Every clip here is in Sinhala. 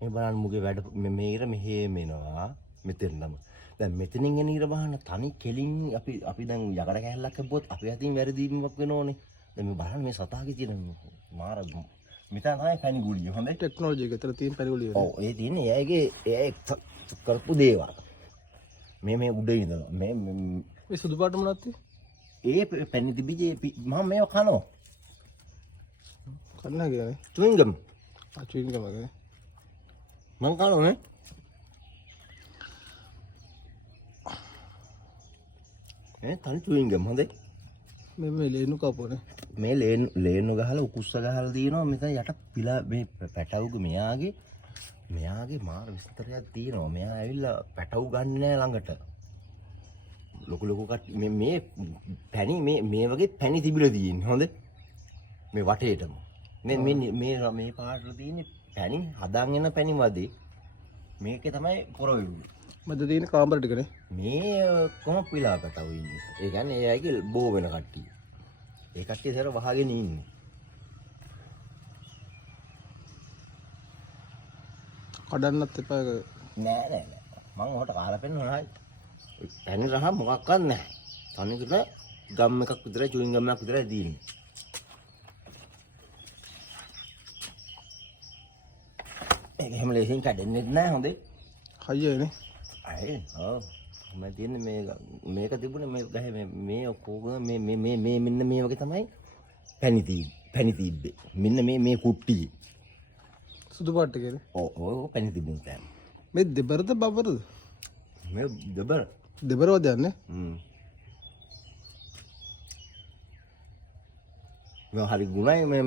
මේ බලන්න මුගේ වැඩ මේ ඉර මෙහෙම එනවා මෙතනම. දැන් මෙතනින් එන ඉර බහන්න තනි කෙලින් අපි දැන් යකඩ කැහැල්ලක් හම්බුවොත් අපි අතින් වැරදීමක් වෙනෝනේ. දැන් මේ බලන්න මේ සතාගේ තියෙන මාර මෙතන තමයි පැණි ගුලිය. හොඳයි ටෙක්නොලොජි එක ඇතුළේ තියෙන පැණි ගුලිය. ඔව් ඒ තියෙන්නේ එයාගේ කරපු දේවල්. මේ උඩ ඉඳලා මේ සුදු පාට මොනවද තියෙන්නේ? ඒ පැණි තිබිජේ මම මේව කනවා. කන්න කියන්නේ. චුයින්ගම්. චුයින්ගම් වගේ. මං කනවා නේ. තනි චුයින්ගම් හොඳයි. මේ ලේනු කපෝනේ. මේ ලේනු ගහලා උකුස්ස ගහලා දිනවා මෙතන යට පිලා මේ පැටවුගේ මෙයාගේ මාර විස්තරයක් තියෙනවා. මෙයා ඇවිල්ලා පැටවු ගන්න නෑ ළඟට. ලොකු කට්ටිය මේ පැණි මේ වගේ පැණි තිබිලා තියෙන්නේ. හොඳ මේ වටේටම. මේ පාටට තියෙන්නේ පැණි හදාන් එන පැණි වදේ. මේකේ තමයි පොරවෙන්නේ. මැද තියෙන කාමර ටිකනේ. මේ කොහොම පිලා පැටවු ඉන්නේ. ඒ කියන්නේ ඒ අයගේ බෝ වෙන කට්ටිය. ඒ කට්ටිය සර වහගෙන ඉන්නේ. කඩන්නත් එපා. නෑ. මං ඔහට කාලා පෙන්නනවා. පැණි රහ මොකක්වත් නැහැ. තනිකර ගම් එකක් විතරයි චුයින් ගම් එකක් විතරයි තියෙන්නේ. ඒක හැම ලේසින් කඩෙන්නේ නැහැ හොඳේ. හයියනේ. ඔව්. මම තියන්නේ මේක තිබුණේ මේ ගහේ මේ ඔක්කොම මේ මෙන්න මේ වගේ තමයි පැණි තිබ්බේ. මෙන්න මේ කුට්ටිය. සුදු පාට කියන්නේ. ඔව් පැණි තිබුණ තැන. මේ දෙබරද බබරද? මේ දෙබර. දෙබරවද යන්නේ? මේ හරි ගුණයි මේ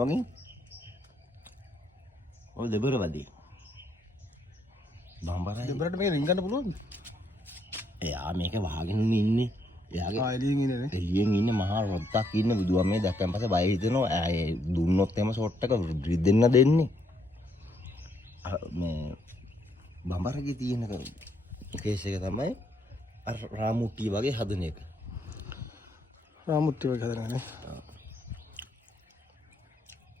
වගේ. ඔය දෙබර වදී. බම්බරයි. දෙබරට මේක රින් ගන්න පුළුවන්ද? එයා මේක වහගෙන ඉන්නේ. එයාගේ එළියෙන් ඉන්නේ නේ. එළියෙන් ඉන්නේ මහා රොත්තක් ඉන්න බුදුන් මේ දැක්කන් පස්සේ බය හිතෙනවා. දුන්නොත් එම ෂොට් එක රිදෙන්න දෙන්නේ. මේ බම්බරගේ තියෙන කේස් එක තමයි අර රාමුට්ටි වගේ හදන එක. රාමුට්ටි වගේ හදනනේ.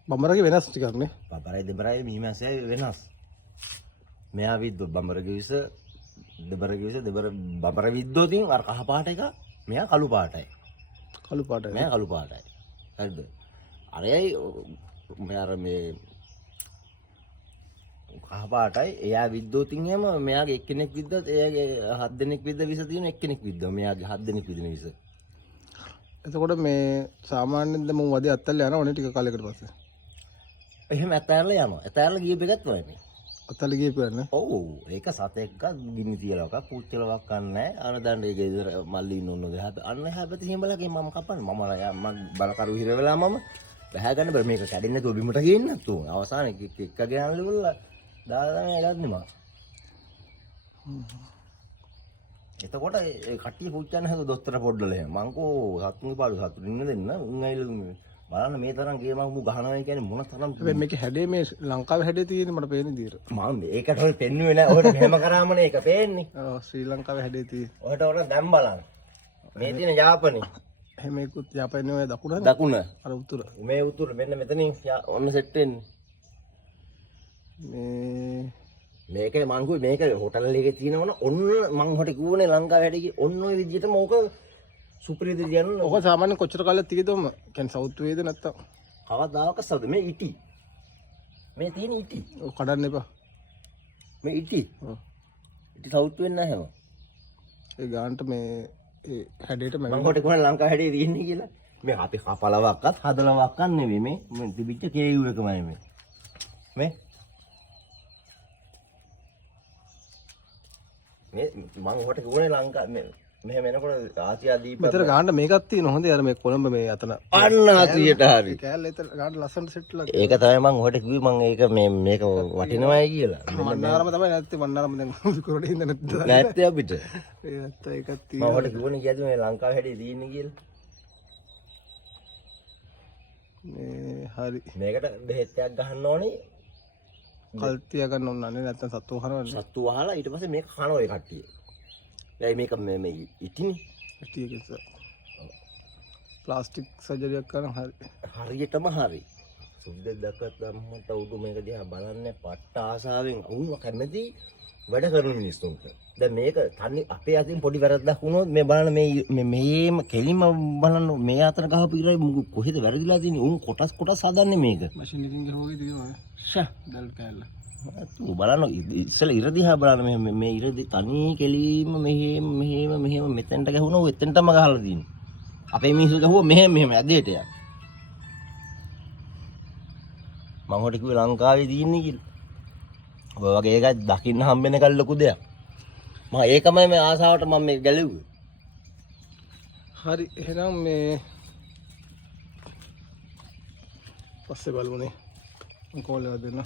බම්බරගේ වෙනස් ටිකක් නේ. බම්බරයි දෙබරයි මීමැස්සයි වෙනස්. මෙයා විද්දෝ බම්බරගේ විස දෙබරගේ විස බම්බර විද්දෝ තින් අර කහ පාට එක මෙයා කළු පාටයි. කළු පාටයි. මෙයා කළු පාටයි. හරිද? අරයයි මේ කහ පාටයි එයා විද්දෝ තින් එහෙම මෙයාගේ එක්කෙනෙක් විද්දත් එයාගේ 7 දෙනෙක් විද්ද විස තියෙන එක්කෙනෙක් විද්දා මෙයාගේ 7 දෙනෙක් විදින විස. එතකොට මේ සාමාන්‍යයෙන් දැන් මම වදේ අත්තල්ල යනවනේ ටික කාලයකට පස්සේ. එහෙම ඇතැරලා යනවා. ඇතැරලා ගියප එකත් වයි මේ. අත්තල්ල ගියපුවන්නේ. ඔව් ඒක සතෙක්ක ගිනි තියලවක පුච්චලවක් කන්නේ අර දැන් ඒක ඉදර මල්ලි ඉන්න ඕන ගහත අන්න හැබැයි හිඹලගේ මම කපන්නේ මම බලකරු හිර වෙලා මම බහැ ගන්න බෑ මේක කැඩෙන්නේ නැතුව බිමට ගේන්නත් උන් අවසානයේ එක්ක ගෙනල්ලා දාලා තමයි ගන්නේ මම. එතකොට ඒ කට්ටිය පුච්චන්න හැදුව දොස්තර පොඩ්ඩල එහෙම මං කෝ සතුන්ගේ පාඩු සතුන් ඉන්න දෙන්න උන් ඇවිල්ලා බලන්න මේ තරම් ගේමක් මු ගහනවා කියන්නේ මොන තරම් හැබැයි මේකේ හැඩේ මේ ලංකාවේ හැඩේ තියෙන්නේ මට පේන්නේ දිර. මම මේකට හොල් පෙන්නුවේ නෑ. ඔයාලට මෙහෙම කරාමනේ ඒක පේන්නේ. ඔව් ශ්‍රී ලංකාවේ හැඩේ තියෙන්නේ. ඔයාලට දැන් බලන්න. මේ තියෙන යාපනේ. එහෙම ඒකුත් යාපනේ ඔය දකුණ දකුණ. අර උතුර. මේ උතුර මෙන්න මෙතනින් ඔන්න සෙට් වෙන්නේ. මේකේ මං කිව්වේ මේක හොටල් එකේ තියෙනවනේ ඔන්න මං හොට කිව්වනේ ලංකාවේ හැඩේ ඔන්න ඔය විදිහටම ඕක සුපිරි විදිහට යන ඔක සාමාන්‍ය කොච්චර කාලයක් තියෙදොම කියන්නේ සවුත් වේද නැත්තම් කවදාක සද්ද මේ ඉටි මේ තියෙන ඉටි ඔය කඩන්න එපා මේ ඉටි ඉටි සවුත් වෙන්නේ නැහැ හැම ඒ ගානට මේ ඒ හැඩේට මම හොට කිව්වනේ ලංකාවේ හැඩේ තියෙන්නේ කියලා මේ අපි කපලවක්වත් හදලවක්වත් නෙවෙයි මේ තිබිච්ච කේයු එකමයි මේ මං හොට කිව්වනේ ලංකාවේ මෙහෙම එනකොට ආසියා දීප මෙතන ගාන්න මේකක් තියෙන හොඳේ අර මේ කොළඹ මේ අතන අන්න ආසියට හරි කෑල්ල එතන ගාන්න ලස්සනට සෙට් ලා ඒක තමයි මං ඔයාලට කිව්වේ මං ඒක මේක වටිනවයි කියලා මන්නාරම තමයි නැත්තේ මන්නාරම දැන් විකුරට ඉඳ නැත්තේ අපිට ඒ නැත්ත ඒකක් මම තියෙනවා ඔයාලට කිව්වනේ කියද්දි මේ ලංකාවේ හැටි තියෙන්නේ කියලා මේ හරි මේකට බෙහෙත් එකක් ගහන්න ඕනේ කල් තියා ගන්න ඕන නේ නැත්තම් සත්තු වහනවනේ සත්තු වහලා ඊට පස්සේ මේක කනවා ඒ කට්ටිය දැන් මේක මේ ඉතිනේ ටිකක් ප්ලාස්ටික් සර්ජරියක් කරන හරි හරියටම හරි සුද්දෙක් දැක්කත් අම්මට උඩු මේක දිහා බලන්නේ පට්ට ආසාවෙන් උන්ව කැමති වැඩ කරන මිනිස්සුන්ට. දැන් මේක තනි අපේ අතින් පොඩි වැරද්දක් වුණොත් මේ බලන්න මේම කෙලිම බලන්න මේ අතර ගහපු ඉරයි කොහෙද වැරදිලා තියෙන්නේ? උන් කොටස් හදන්නේ මේක. මැෂින් එකකින් ගහුවගේ තියෙනවා ෂා දල් කෑල්ල ඌ බලන්න ඉස්සෙල්ලා ඉර දිහා බලන්න මේ ඉර තනි කෙලිම මෙහෙම මෙතෙන්ට ගහුණා ඌ එතෙන්ටම ගහලා තියෙන්නේ. අපේ මිනිස්සු ගහුවා මෙහෙම ඇදේට යා. මම හොට කිව්වේ ලංකාවේ තියෙන්නේ කියලා. ඔය වගේ එකක් දකින්න හම්බෙන එක ලොකු දෙයක්. මම ඒකමයි මේ ආසාවට මම මේ ගැලෙව්වේ. හරි එහෙනම් මේ පස්සේ බලමුනේ කෝල් එකක් දෙන්න